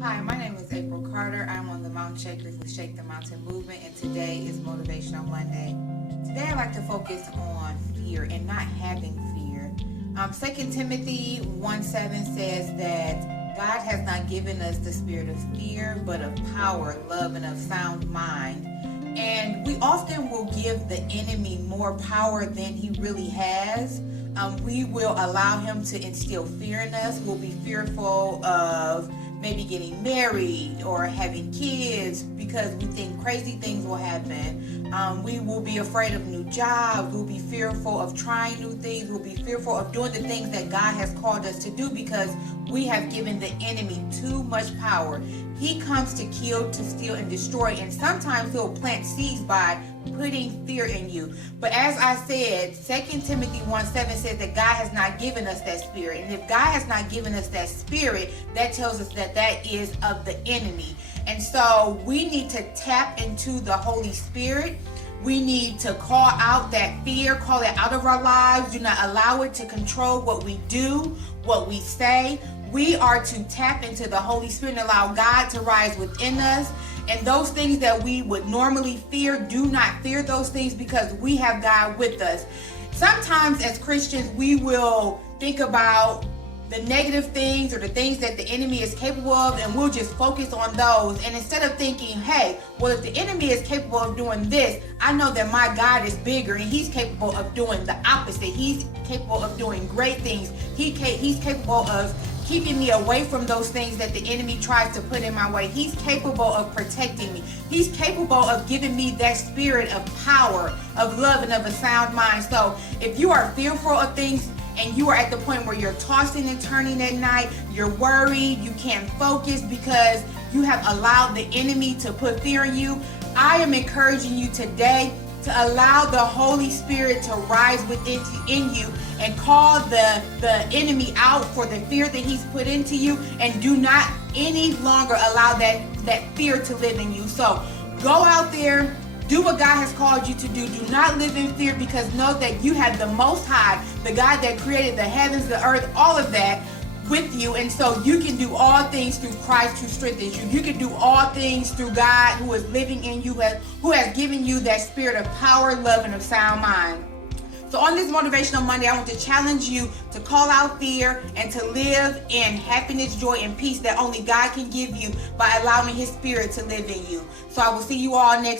Hi, my name is April Carter. I'm on the Mountain Shakers with Shake the Mountain Movement, and today is Motivational Monday. Today I'd like to focus on fear and not having fear. 2 Timothy 1:7 says that God has not given us the spirit of fear, but of power, love, and of sound mind. And we often will give the enemy more power than he really has. We will allow him to instill fear in us. We'll be fearful of maybe getting married or having kids because we think crazy things will happen. We will be afraid of new jobs. We'll be fearful of trying new things. We'll be fearful of doing the things that God has called us to do because we have given the enemy too much power. He comes to kill, to steal, and destroy, and sometimes he'll plant seeds by putting fear in you. But as I said, 2 Timothy 1:7 says that God has not given us that spirit. And if God has not given us that spirit, that tells us that that is of the enemy. And so we need to tap into the Holy Spirit. We need to call out that fear, call it out of our lives. Do not allow it to control what we do, what we say. We are to tap into the Holy Spirit and allow God to rise within us. And those things that we would normally fear, do not fear those things because we have God with us. Sometimes as Christians, we will think about the negative things or the things that the enemy is capable of, and we'll just focus on those. And instead of thinking, hey, well, if the enemy is capable of doing this, I know that my God is bigger and he's capable of doing the opposite. He's capable of doing great things. He's capable of keeping me away from those things that the enemy tries to put in my way. He's capable of protecting me. He's capable of giving me that spirit of power, of love, and of a sound mind. So if you are fearful of things and you are at the point where you're tossing and turning at night, you're worried, you can't focus because you have allowed the enemy to put fear in you, I am encouraging you today to allow the Holy Spirit to rise within you and call the enemy out for the fear that he's put into you, and do not any longer allow that fear to live in you. So go out there, do what God has called you to do. Do not live in fear, because know that you have the Most High, the God that created the heavens, the earth, all of that with you. And so you can do all things through Christ who strengthens you. You can do all things through God who is living in you, who has given you that spirit of power, love, and of sound mind. So on this Motivational Monday, I want to challenge you to call out fear and to live in happiness, joy, and peace that only God can give you by allowing his spirit to live in you. So I will see you all next